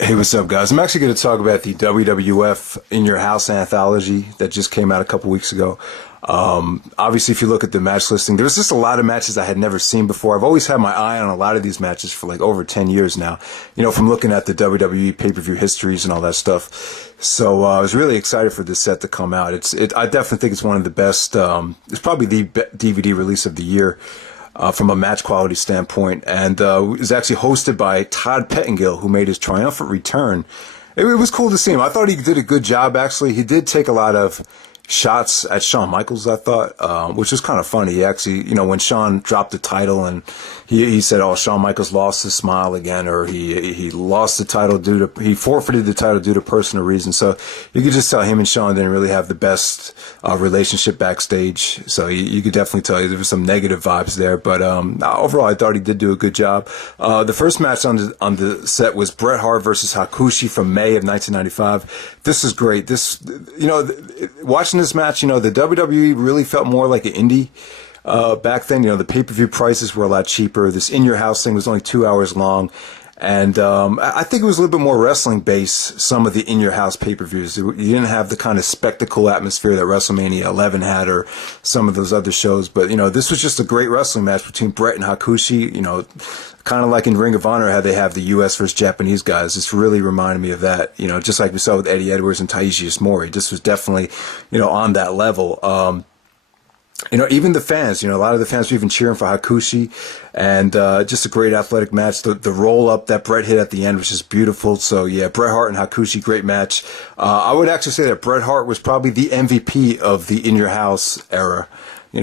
Hey, what's up, guys? I'm actually going to talk about the WWF In Your House anthology that just came out a couple weeks ago. Obviously, if you look at the match listing, there's just a lot of matches I had never seen before. I've always had my eye on a lot of these matches for like over 10 years now, from looking at the WWE pay-per-view histories and all that stuff. So I was really excited for this set to come out. I definitely think it's one of the best, it's probably the DVD release of the year. From a match quality standpoint, and it was actually hosted by Todd Pettingill, who made his triumphant return. It was cool to see him. I thought he did a good job, actually. He did take a lot of shots at Shawn Michaels, I thought, which was kind of funny. He actually, when Shawn dropped the title and he said, "Oh, Shawn Michaels lost his smile again," or he lost the title he forfeited the title due to personal reasons. So you could just tell him and Shawn didn't really have the best relationship backstage. So you could definitely tell there was some negative vibes there. But overall, I thought he did do a good job. The first match on the set was Bret Hart versus Hakushi from May of 1995. This is great. Watching this match, the WWE really felt more like an indie back then. The pay-per-view prices were a lot cheaper. This In Your House thing was only 2 hours long. And I think it was a little bit more wrestling-based, some of the In Your House pay-per-views. You didn't have the kind of spectacle atmosphere that WrestleMania 11 had or some of those other shows. But, this was just a great wrestling match between Bret and Hakushi, kind of like in Ring of Honor, how they have the U.S. versus Japanese guys. This really reminded me of that, just like we saw with Eddie Edwards and Taiji Ishimori. This was definitely, on that level. Even the fans, a lot of the fans were even cheering for Hakushi, and just a great athletic match. The roll up that Bret hit at the end was just beautiful. So yeah, Bret Hart and Hakushi, great match. I would actually say that Bret Hart was probably the MVP of the In Your House era.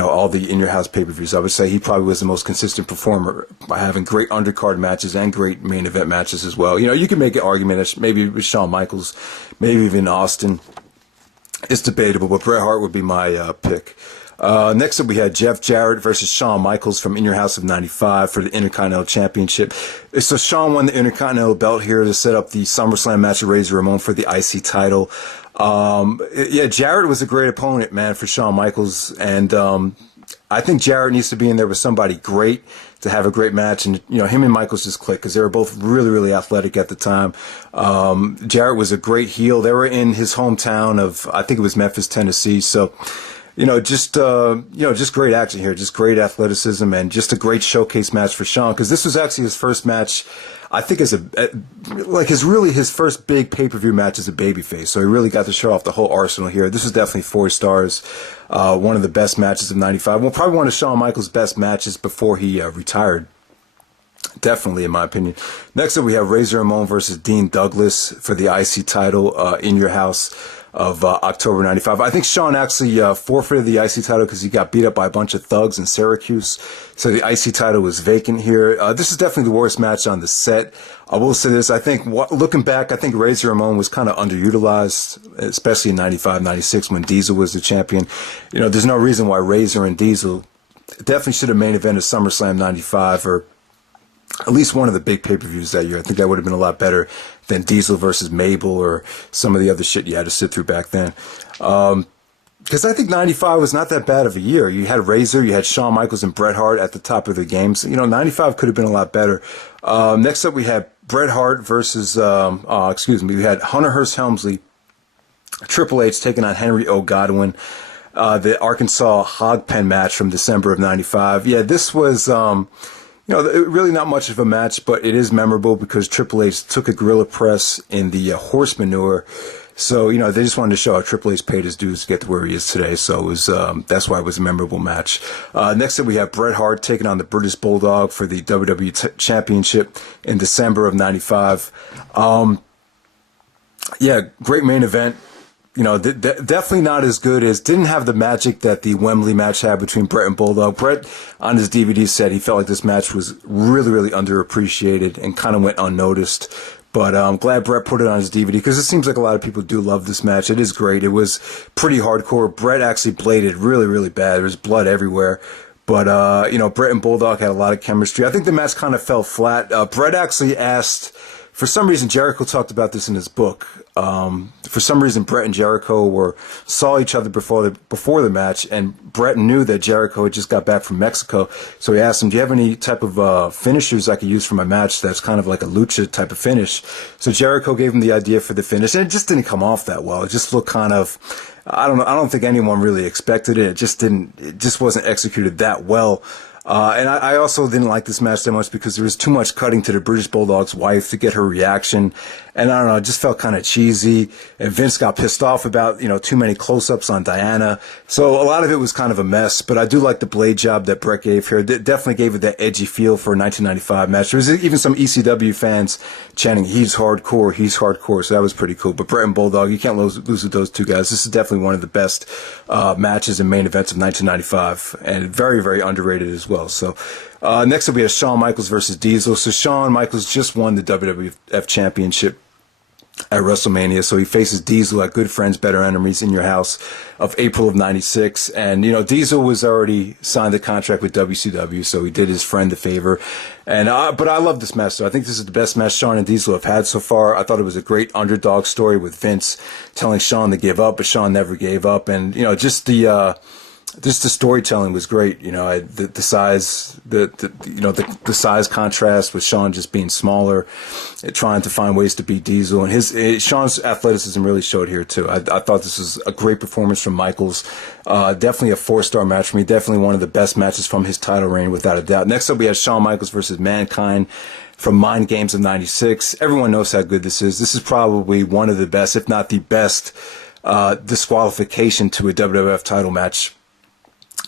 All the In Your House pay-per-views. I would say he probably was the most consistent performer by having great undercard matches and great main event matches as well. You can make an argument that maybe with Shawn Michaels, maybe even Austin. It's debatable, but Bret Hart would be my pick. Next up, we had Jeff Jarrett versus Shawn Michaels from In Your House of 95 for the Intercontinental Championship. So Shawn won the Intercontinental belt here to set up the SummerSlam match with Razor Ramon for the IC title. Jarrett was a great opponent, man, for Shawn Michaels, and I think Jarrett needs to be in there with somebody great to have a great match, and him and Michaels just clicked because they were both really, really athletic at the time. Jarrett was a great heel. They were in his hometown of, I think it was Memphis, Tennessee, so just great action here, just great athleticism, and just a great showcase match for Shawn, because this was actually his first match, I think, his first big pay-per-view match as a babyface. So he really got to show off the whole arsenal here. This was definitely 4 stars, one of the best matches of 95. Well, probably one of Shawn Michaels' best matches before he retired. Definitely, in my opinion. Next up, we have Razor Ramon versus Dean Douglas for the IC title in Your House of October 95. I think Shawn actually forfeited the IC title because he got beat up by a bunch of thugs in Syracuse. So the IC title was vacant here. This is definitely the worst match on the set. I will say this. I think, looking back, I think Razor Ramon was kind of underutilized, especially in 95, 96 when Diesel was the champion. There's no reason why Razor and Diesel definitely should have main evented SummerSlam 95 or at least one of the big pay-per-views that year. I think that would have been a lot better than Diesel versus Mabel or some of the other shit you had to sit through back then. Because I think 95 was not that bad of a year. You had Razor, you had Shawn Michaels and Bret Hart at the top of their games. 95 could have been a lot better. Next up, we had Bret Hart versus, we had Hunter Hearst Helmsley, Triple H taking on Henry O. Godwinn, the Arkansas Hog Pen Match from December of 95. Yeah, this was... really not much of a match, but it is memorable because Triple H took a gorilla press in the horse manure. So, they just wanted to show how Triple H paid his dues to get to where he is today. So it was, that's why it was a memorable match. Next up, we have Bret Hart taking on the British Bulldog for the WWE Championship in December of 95. Great main event. Definitely not as good as, didn't have the magic that the Wembley match had between Bret and Bulldog. Bret, on his DVD, said he felt like this match was really, really underappreciated and kind of went unnoticed. But I'm glad Bret put it on his DVD because it seems like a lot of people do love this match. It is great. It was pretty hardcore. Bret actually bladed really, really bad. There was blood everywhere. But, Bret and Bulldog had a lot of chemistry. I think the match kind of fell flat. Bret actually asked... For some reason, Jericho talked about this in his book. For some reason, Bret and Jericho saw each other before the match, and Bret knew that Jericho had just got back from Mexico, so he asked him, "Do you have any type of finishers I could use for my match that's kind of like a lucha type of finish?" So Jericho gave him the idea for the finish, and it just didn't come off that well. It just looked kind of, I don't know. I don't think anyone really expected it. It just wasn't executed that well. And I also didn't like this match that much because there was too much cutting to the British Bulldog's wife to get her reaction. And I don't know, it just felt kind of cheesy. And Vince got pissed off about, too many close-ups on Diana. So a lot of it was kind of a mess. But I do like the blade job that Bret gave here. It definitely gave it that edgy feel for a 1995 match. There was even some ECW fans chanting, "He's hardcore, he's hardcore." So that was pretty cool. But Bret and Bulldog, you can't lose with those two guys. This is definitely one of the best matches and main events of 1995. And very, very underrated as well. So next up we have Shawn Michaels versus Diesel. So Shawn Michaels just won the WWF Championship at WrestleMania, so he faces Diesel at Good Friends, Better Enemies in Your House of April of '96. And Diesel was already signed the contract with WCW, so he did his friend the favor. And but I love this match. So I think this is the best match Shawn and Diesel have had so far. I thought it was a great underdog story with Vince telling Shawn to give up, but Shawn never gave up. And just the storytelling was great. The size, the size contrast with Shawn just being smaller, trying to find ways to beat Diesel, and Shawn's athleticism really showed here too. I thought this was a great performance from Michaels. Definitely a 4-star match for me. Definitely one of the best matches from his title reign, without a doubt. Next up, we have Shawn Michaels versus Mankind from Mind Games of '96. Everyone knows how good this is. This is probably one of the best, if not the best, disqualification to a WWF title match.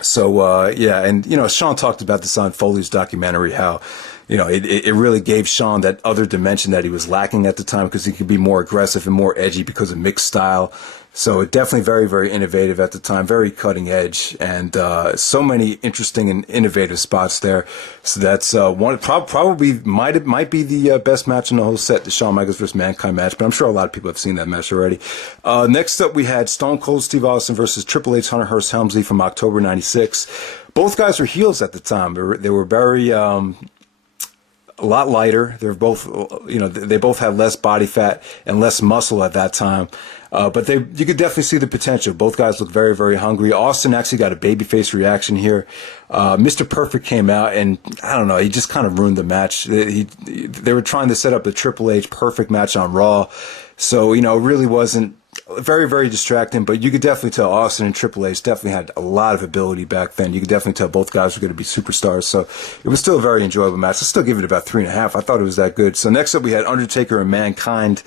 So, yeah, and, Shawn talked about this on Foley's documentary, how, it really gave Shawn that other dimension that he was lacking at the time, because he could be more aggressive and more edgy because of mixed style. So definitely very, very innovative at the time, very cutting edge, and so many interesting and innovative spots there. So that's one probably might be the best match in the whole set, the Shawn Michaels versus Mankind match. But I'm sure a lot of people have seen that match already. Next up, we had Stone Cold Steve Austin versus Triple H Hunter Hearst Helmsley from October '96. Both guys were heels at the time. They were very a lot lighter. They're both, they both had less body fat and less muscle at that time. But you could definitely see the potential. Both guys look very, very hungry. Austin actually got a babyface reaction here. Mr. Perfect came out, and I don't know, he just kind of ruined the match. They were trying to set up the Triple H Perfect match on Raw. So, it really wasn't very, very distracting, but you could definitely tell Austin and Triple H definitely had a lot of ability back then. You could definitely tell both guys were going to be superstars. So it was still a very enjoyable match. I still give it about 3.5. I thought it was that good. So next up, we had Undertaker and Mankind,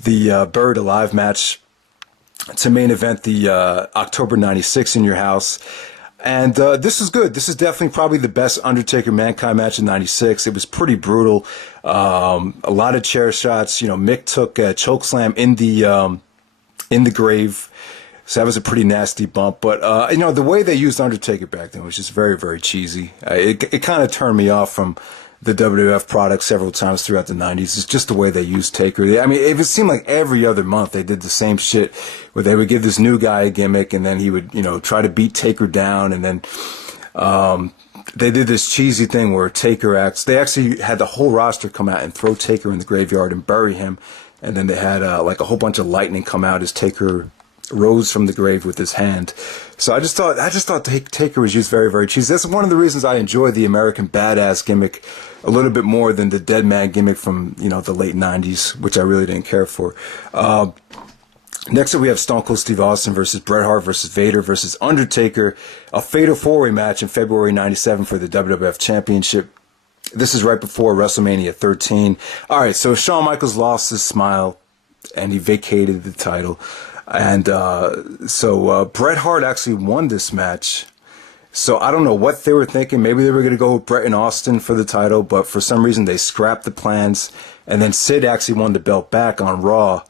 the Buried Alive match, to main event the October '96 in Your House. And this is good. This is definitely probably the best Undertaker Mankind match in '96. It was pretty brutal. A lot of chair shots. Mick took a chokeslam in the grave. So that was a pretty nasty bump. But, the way they used Undertaker back then was just very, very cheesy. It kind of turned me off from the WWF product several times throughout the 90s. It's just the way they used Taker. It seemed like every other month they did the same shit, where they would give this new guy a gimmick, and then he would, try to beat Taker down, and then they did this cheesy thing where they actually had the whole roster come out and throw Taker in the graveyard and bury him, and then they had like a whole bunch of lightning come out as Taker rose from the grave with his hand. So I just thought Taker was used very, very cheesy. That's one of the reasons I enjoy the American Badass gimmick a little bit more than the Dead Man gimmick from, the late 90s, which I really didn't care for. Next up, we have Stone Cold Steve Austin versus Bret Hart versus Vader versus Undertaker, a fatal four-way match in February '97 for the WWF Championship. This is right before WrestleMania 13. All right, so Shawn Michaels lost his smile, and he vacated the title. And so Bret Hart actually won this match. So I don't know what they were thinking. Maybe they were going to go with Bret and Austin for the title, but for some reason they scrapped the plans. And then Sid actually won the belt back on Raw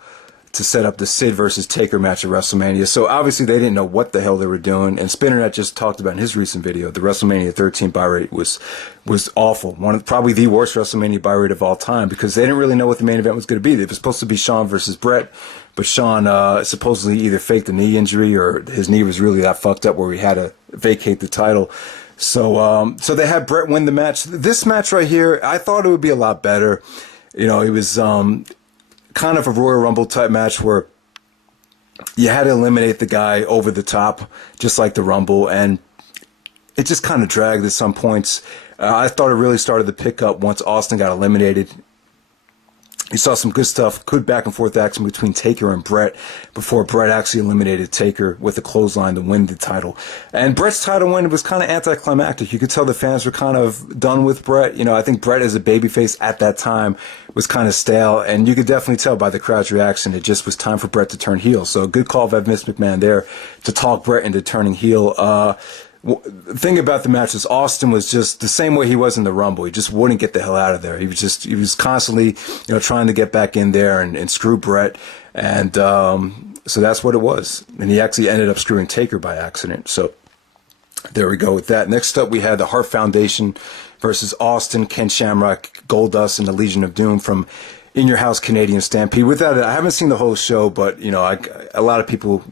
to set up the Sid versus Taker match at WrestleMania. So obviously they didn't know what the hell they were doing. And Spinnernet just talked about in his recent video, the WrestleMania 13 buy rate was awful. Probably the worst WrestleMania buy rate of all time, because they didn't really know what the main event was going to be. It was supposed to be Shawn versus Bret, but Shawn supposedly either faked a knee injury, or his knee was really that fucked up where he had to vacate the title. So they had Bret win the match. This match right here, I thought it would be a lot better. It was kind of a Royal Rumble type match where you had to eliminate the guy over the top, just like the Rumble, and it just kind of dragged at some points. I thought it really started to pick up once Austin got eliminated. You saw some good stuff, good back and forth action between Taker and Bret before Bret actually eliminated Taker with a clothesline to win the title. And Bret's title win was kind of anticlimactic. You could tell the fans were kind of done with Bret. You know, I think Bret as a babyface at that time was kind of stale, and you could definitely tell by the crowd's reaction it just was time for Bret to turn heel. So a good call by Vince McMahon there to talk Bret into turning heel. The thing about the match is Austin was just the same way he was in the Rumble. He just wouldn't get the hell out of there. He was constantly, trying to get back in there and screw Bret. And so that's what it was. And he actually ended up screwing Taker by accident. So there we go with that. Next up, we had the Hart Foundation versus Austin, Ken Shamrock, Goldust, and the Legion of Doom from In Your House Canadian Stampede. With that, I haven't seen the whole show, but, a lot of people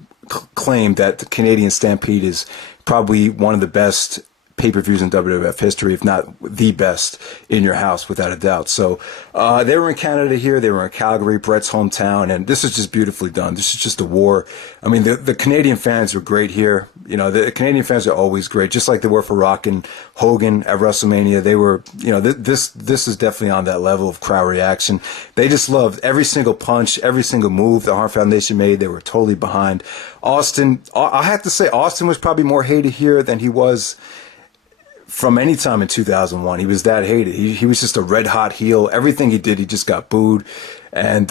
claim that the Canadian Stampede is probably one of the best pay-per-views in WWF history, if not the best, In Your House, without a doubt. So they were in Canada here. They were in Calgary, Bret's hometown, and this is just beautifully done. This is just a war. I mean, the Canadian fans were great here. The Canadian fans are always great, just like they were for Rock and Hogan at WrestleMania. They were, this is definitely on that level of crowd reaction. They just loved every single punch, every single move the Hart Foundation made. They were totally behind. Austin, I have to say, Austin was probably more hated here than he was from any time in 2001. He was that hated. He was just a red hot heel. Everything he did, he just got booed. And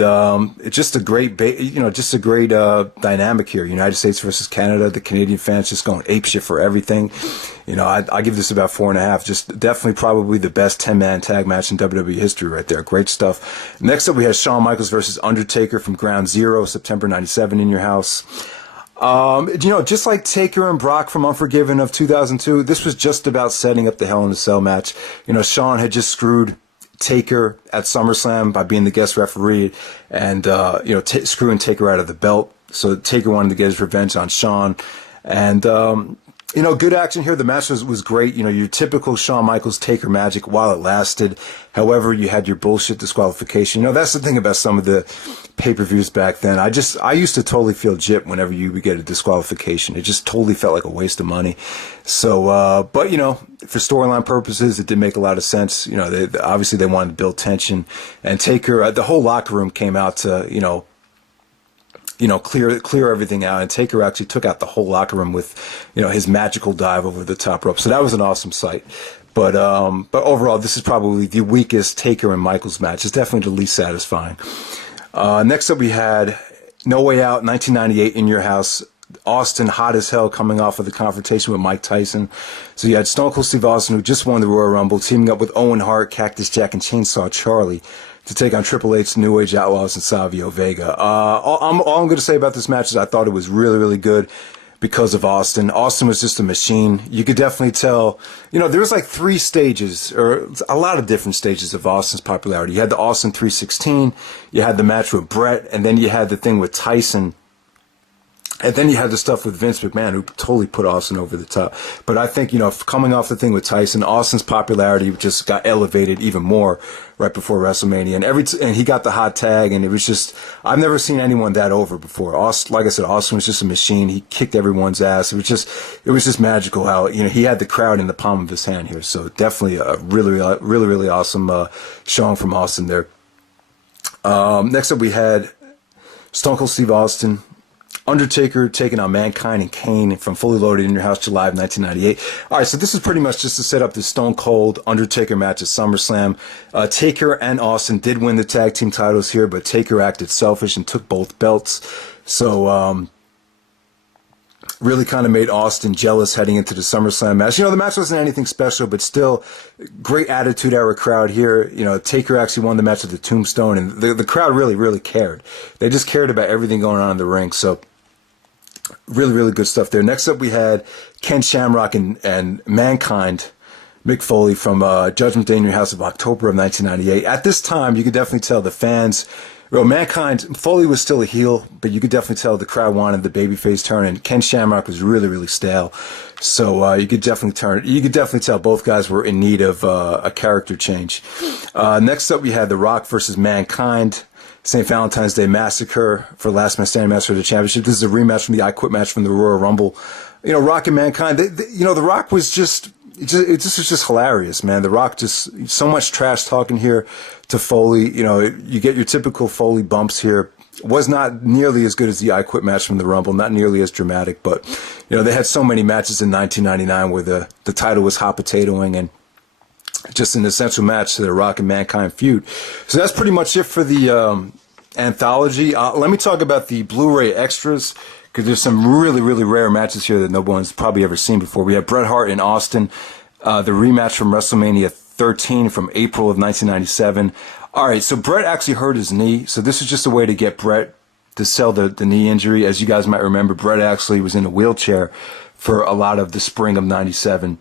it's just a great, dynamic here. United States versus Canada. The Canadian fans just going apeshit for everything. I give this about 4.5. Just definitely probably the best 10-man tag match in WWE history right there. Great stuff. Next up, we had Shawn Michaels versus Undertaker from Ground Zero, September 97 In Your House. Just like Taker and Brock from Unforgiven of 2002, this was just about setting up the Hell in a Cell match. Shawn had just screwed Taker at SummerSlam by being the guest referee and, screwing Taker out of the belt. So Taker wanted to get his revenge on Shawn. And, good action here. The match was great. Your typical Shawn Michaels Taker magic while it lasted. However, you had your bullshit disqualification. That's the thing about some of the pay-per-views back then. I used to totally feel gypped whenever you would get a disqualification. It just totally felt like a waste of money. So, but for storyline purposes, it did make a lot of sense. Obviously they wanted to build tension, and Taker, the whole locker room came out to, clear everything out, and Taker actually took out the whole locker room with, his magical dive over the top rope. So that was an awesome sight. But overall, this is probably the weakest Taker and Michaels match. It's definitely the least satisfying. Next up, we had No Way Out, 1998, In Your House. Austin, hot as hell, coming off of the confrontation with Mike Tyson. So you had Stone Cold Steve Austin, who just won the Royal Rumble, teaming up with Owen Hart, Cactus Jack, and Chainsaw Charlie to take on Triple H, New Age Outlaws, and Savio Vega. All I'm going to say about this match is I thought it was really, really good because of Austin. Austin was just a machine. You could definitely tell, there was like 3 stages, or a lot of different stages of Austin's popularity. You had the Austin 316, you had the match with Bret, and then you had the thing with Tyson. And then you had the stuff with Vince McMahon, who totally put Austin over the top. But I think, coming off the thing with Tyson, Austin's popularity just got elevated even more right before WrestleMania. And he got the hot tag, and it was just, I've never seen anyone that over before. Austin, like I said, Austin was just a machine. He kicked everyone's ass. It was just magical how, he had the crowd in the palm of his hand here. So definitely a really, really, really awesome showing from Austin there. Next up, we had Stone Cold Steve Austin, Undertaker taking on Mankind and Kane from Fully Loaded In Your House, July of 1998. All right, so this is pretty much just to set up the Stone Cold Undertaker match at SummerSlam. Taker and Austin did win the tag team titles here, but Taker acted selfish and took both belts. So, really kind of made Austin jealous heading into the SummerSlam match. The match wasn't anything special, but still great attitude era crowd here. Taker actually won the match with the Tombstone, and the crowd really, really cared. They just cared about everything going on in the ring. So really, really good stuff there. Next up, we had Ken Shamrock and Mankind, Mick Foley from Judgment Day in Your House of October of 1998. At this time, you could definitely tell the fans, Mankind, Foley was still a heel, but you could definitely tell the crowd wanted the babyface turn, and Ken Shamrock was really, really stale. So you could definitely tell both guys were in need of a character change. Next up, we had The Rock versus Mankind St. Valentine's Day Massacre for Last Man Standing match for the championship. This is a rematch from the I Quit match from the Royal Rumble. You know, Rock and Mankind, The Rock was just was just hilarious, man. The Rock just, so much trash talking here to Foley. You know, you get your typical Foley bumps here. Was not nearly as good as the I Quit match from the Rumble, not nearly as dramatic, but, you know, they had so many matches in 1999 where the title was hot potatoing and just an essential match to the Rock and Mankind feud. So that's pretty much it for the anthology. Let me talk about the Blu-ray extras, because there's some really, really rare matches here that no one's probably ever seen before. We have Bret Hart and Austin, the rematch from WrestleMania 13 from April of 1997. All right, so Bret actually hurt his knee, so this is just a way to get Bret to sell the knee injury. As you guys might remember, Bret actually was in a wheelchair for a lot of the spring of 97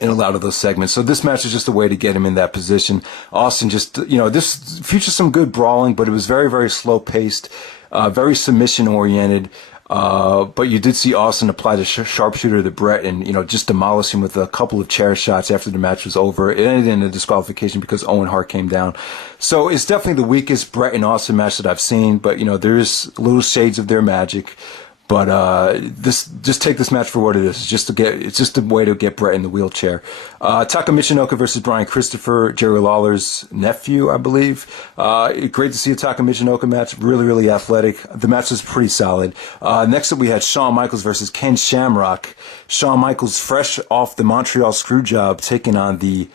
in a lot of those segments. So this match is just a way to get him in that position. Austin just, you know, this features some good brawling, but it was very, very slow paced, very submission oriented. But you did see Austin apply the sharpshooter to Bret and, you know, just demolish him with a couple of chair shots after the match was over. It ended in a disqualification because Owen Hart came down. So it's definitely the weakest Bret and Austin match that I've seen, but, you know, there's little shades of their magic. But just take this match for what it is. It's just a way to get Bret in the wheelchair. Taka Michinoku versus Brian Christopher, Jerry Lawler's nephew, I believe. Great to see a Taka Michinoku match. Really, really athletic. The match was pretty solid. Next up, we had Shawn Michaels versus Ken Shamrock. Shawn Michaels, fresh off the Montreal Screwjob, taking on the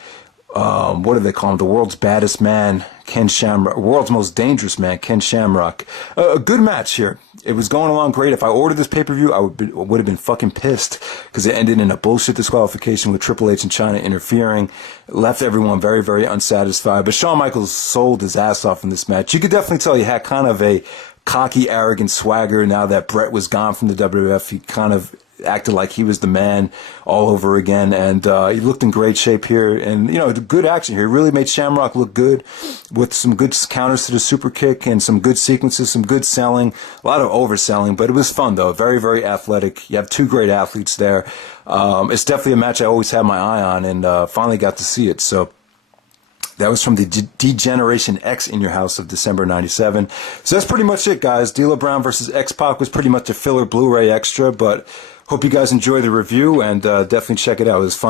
what do they call him? The world's baddest man, Ken Shamrock. World's most dangerous man, Ken Shamrock. A good match here. It was going along great. If I ordered this pay-per-view, I would have been fucking pissed because it ended in a bullshit disqualification with Triple H and China interfering. It left everyone very, very unsatisfied. But Shawn Michaels sold his ass off in this match. You could definitely tell he had kind of a cocky, arrogant swagger now that Bret was gone from the WWF. He kind of acted like he was the man all over again, and he looked in great shape here, and, you know, good action here. He really made Shamrock look good with some good counters to the super kick and some good sequences, some good selling, a lot of overselling, but it was fun though. Very, very athletic. You have two great athletes there. It's definitely a match I always had my eye on, and finally got to see it. So that was from the Degeneration X in Your House of December 97. So that's pretty much it, guys. D'Lo Brown versus X-Pac was pretty much a filler Blu-ray extra, but hope you guys enjoy the review, and definitely check it out. It was fun.